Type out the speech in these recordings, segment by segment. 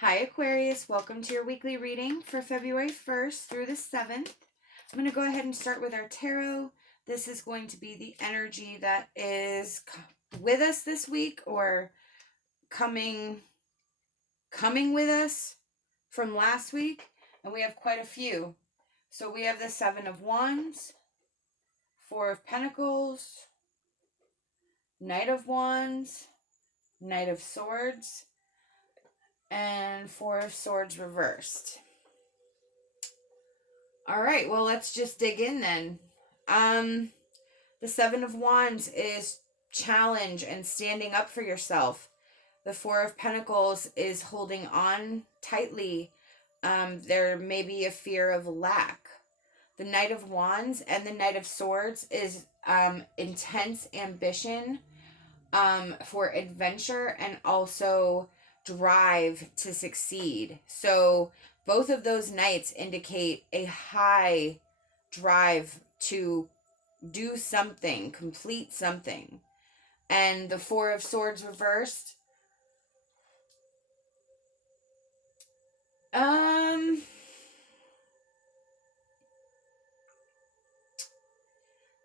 Hi Aquarius, welcome to your weekly reading for February 1st through the 7th. I'm going to go ahead and start with our tarot. This is going to be the energy that is with us this week or coming with us from last week. And we have quite a few. So we have the 7 of Wands, 4 of Pentacles, Knight of Wands, Knight of Swords, and 4 of Swords reversed. All right, well, let's just dig in then. The 7 of Wands is challenge and standing up for yourself. The 4 of Pentacles is holding on tightly. There may be a fear of lack. The Knight of Wands and the Knight of Swords is intense ambition for adventure and also drive to succeed. So both of those knights indicate a high drive to do something, complete something. And the 4 of Swords reversed,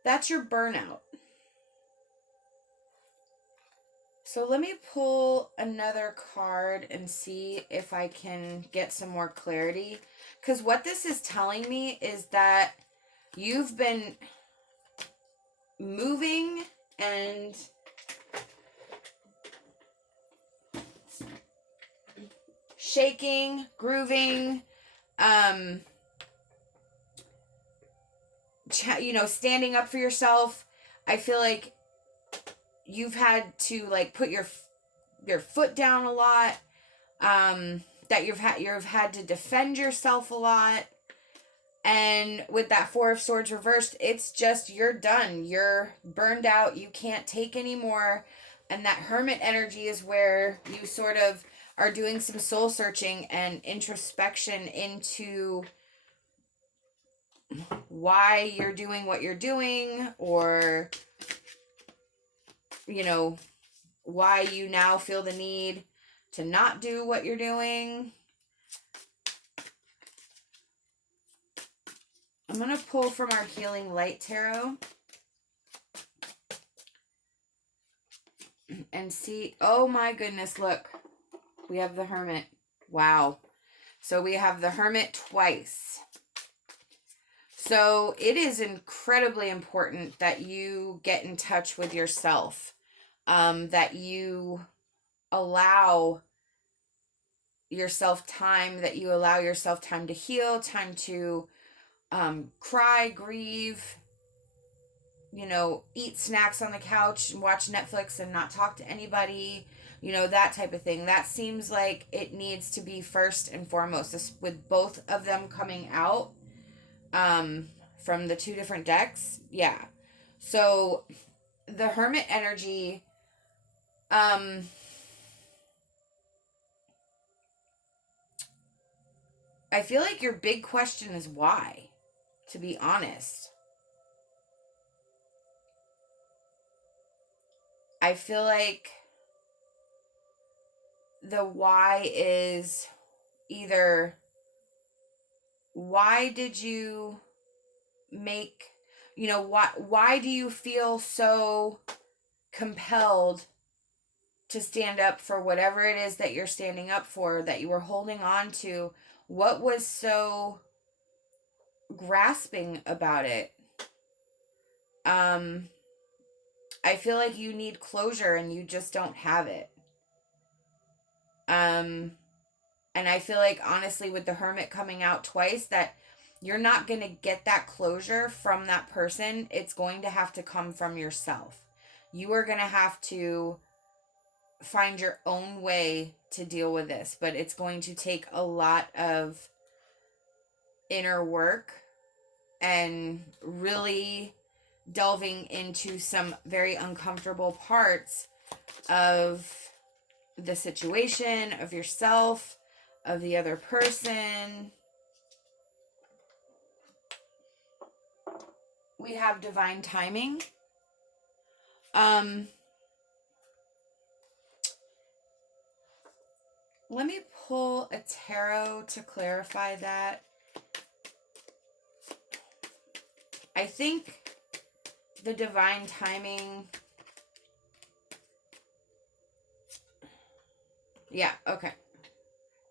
that's your burnout. So let me pull another card and see if I can get some more clarity. Because what this is telling me is that you've been moving and shaking, grooving, standing up for yourself. I feel like you've had to put your foot down a lot, that you've had to defend yourself a lot. And with that 4 of Swords reversed, it's just you're done. You're burned out. You can't take anymore. And that Hermit energy is where you sort of are doing some soul searching and introspection into why you're doing what you're doing, or why you now feel the need to not do what you're doing. I'm going to pull from our Healing Light Tarot and see. Oh my goodness, look. We have the Hermit. Wow. So we have the Hermit twice. So it is incredibly important that you get in touch with yourself. That you allow yourself time, to heal, time to cry, grieve, eat snacks on the couch and watch Netflix and not talk to anybody, that type of thing. That seems like it needs to be first and foremost, this, with both of them coming out from the 2 different decks. Yeah. So the Hermit energy, I feel like your big question is why, to be honest. I feel like the why is either why did you make, why do you feel so compelled to stand up for whatever it is that you're standing up for, that you were holding on to? What was so grasping about it? I feel like you need closure and you just don't have it. And I feel like, honestly, with the Hermit coming out twice, that you're not going to get that closure from that person. It's going to have to come from yourself. You are going to have to find your own way to deal with this, but it's going to take a lot of inner work and really delving into some very uncomfortable parts of the situation, of yourself, of the other person. We have divine timing. let me pull a tarot to clarify that. I think the divine timing... Yeah, okay.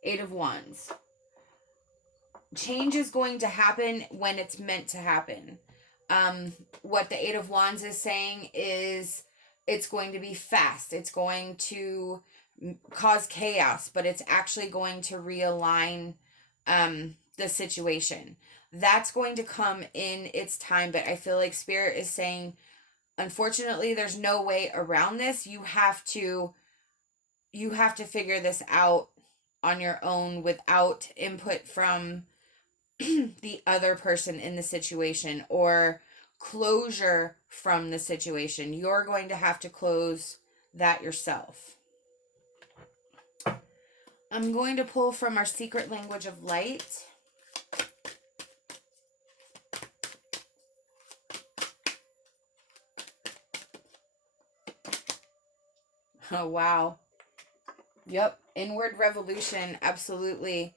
8 of Wands. Change is going to happen when it's meant to happen. What the 8 of Wands is saying is it's going to be fast. It's going to cause chaos, but it's actually going to realign the situation. That's going to come in its time, but I feel like Spirit is saying, unfortunately, there's no way around this. You have to figure this out on your own without input from the other person in the situation or closure from the situation. You're going to have to close that yourself. I'm going to pull from our secret language of light. Oh, wow. Yep. Inward revolution. Absolutely.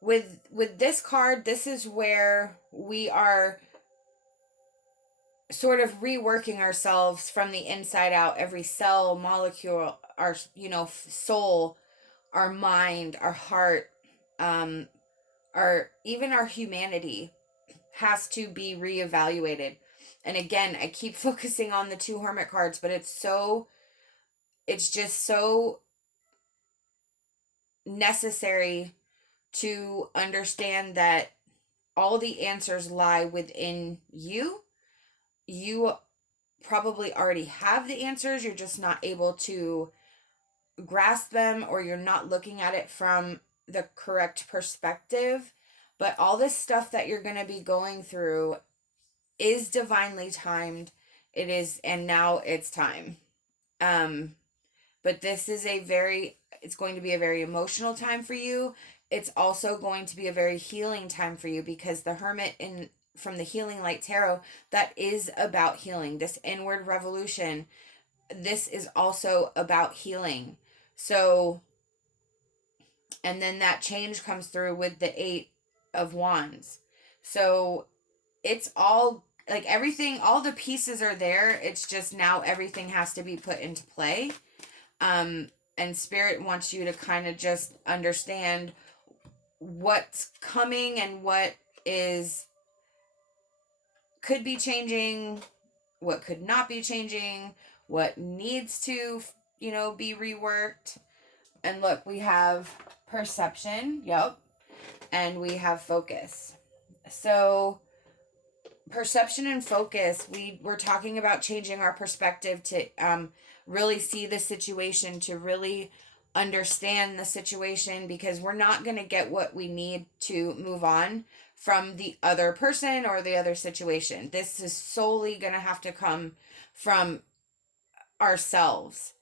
With this card, this is where we are sort of reworking ourselves from the inside out. Every cell, molecule, our, soul, our mind, our heart, even our humanity has to be reevaluated. And again, I keep focusing on the 2 Hermit cards, but it's just so necessary to understand that all the answers lie within you. You probably already have the answers. You're just not able to grasp them, or you're not looking at it from the correct perspective. But all this stuff that you're going to be going through is divinely timed. It is, and now it's time. But this is it's going to be a very emotional time for you. It's also going to be a very healing time for you, because the Hermit from the Healing Light Tarot, that is about healing. This inward revolution, this is also about healing. So, and then that change comes through with the 8 of Wands. So it's all, like, everything, all the pieces are there. It's just now everything has to be put into play. And Spirit wants you to kind of just understand what's coming and what could be changing, what could not be changing, what needs to, be reworked. And look, we have perception, yep, and we have focus. So perception and focus, we're talking about changing our perspective to really see the situation, to really understand the situation, because we're not going to get what we need to move on from the other person or the other situation. This is solely going to have to come from ourselves.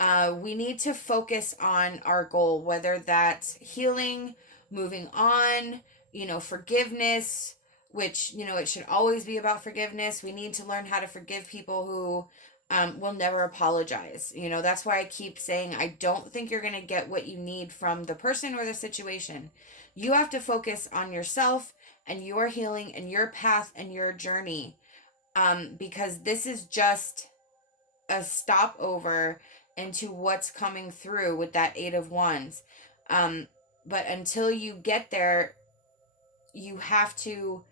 We need to focus on our goal, whether that's healing, moving on, forgiveness, which, it should always be about forgiveness. We need to learn how to forgive people who will never apologize. That's why I keep saying I don't think you're going to get what you need from the person or the situation. You have to focus on yourself and your healing and your path and your journey, because this is just a stopover into what's coming through with that 8 of Wands. But until you get there, you have to...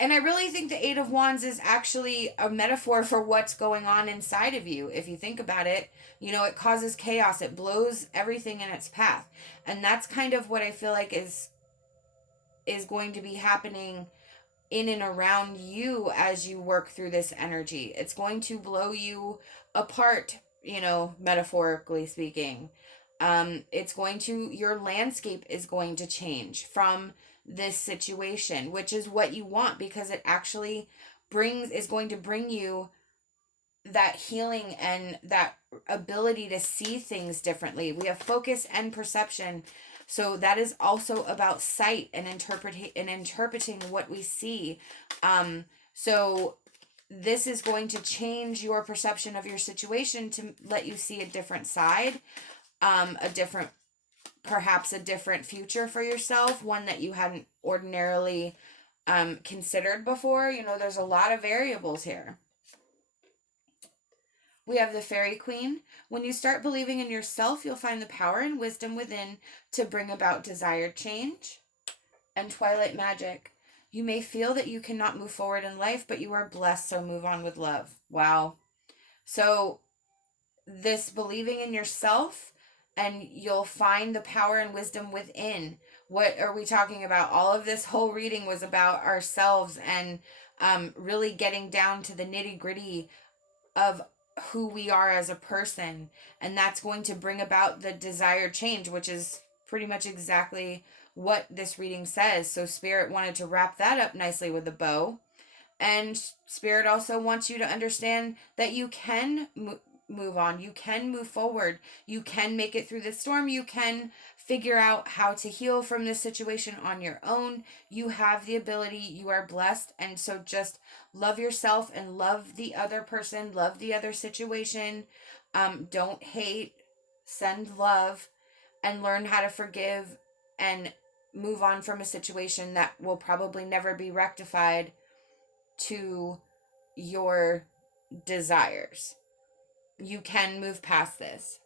And I really think the 8 of Wands is actually a metaphor for what's going on inside of you. If you think about it, it causes chaos. It blows everything in its path. And that's kind of what I feel like is going to be happening in and around you as you work through this energy. It's going to blow you apart, metaphorically speaking. Your landscape is going to change from this situation, which is what you want, because it actually is going to bring you that healing and that ability to see things differently. We have focus and perception. So that is also about sight and interpreting what we see. So this is going to change your perception of your situation to let you see a different side, perhaps a different future for yourself, one that you hadn't ordinarily considered before. You know, there's a lot of variables here. We have the Fairy Queen. When you start believing in yourself, you'll find the power and wisdom within to bring about desired change. And Twilight Magic. You may feel that you cannot move forward in life, but you are blessed, so move on with love. Wow. So this believing in yourself, and you'll find the power and wisdom within. What are we talking about? All of this whole reading was about ourselves and really getting down to the nitty-gritty of who we are as a person, and that's going to bring about the desired change, which is pretty much exactly what this reading says. So Spirit wanted to wrap that up nicely with a bow, and Spirit also wants you to understand that you can move on, you can move forward, you can make it through the storm, you can figure out how to heal from this situation on your own. You have the ability, you are blessed, and so just love yourself and love the other person, love the other situation. Don't hate, send love, and learn how to forgive and move on from a situation that will probably never be rectified to your desires. You can move past this.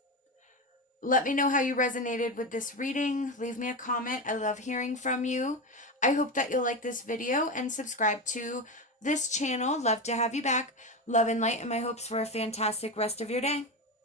Let me know how you resonated with this reading. Leave me a comment. I love hearing from you. I hope that you'll like this video and subscribe to this channel. Love to have you back. Love and light, and my hopes for a fantastic rest of your day.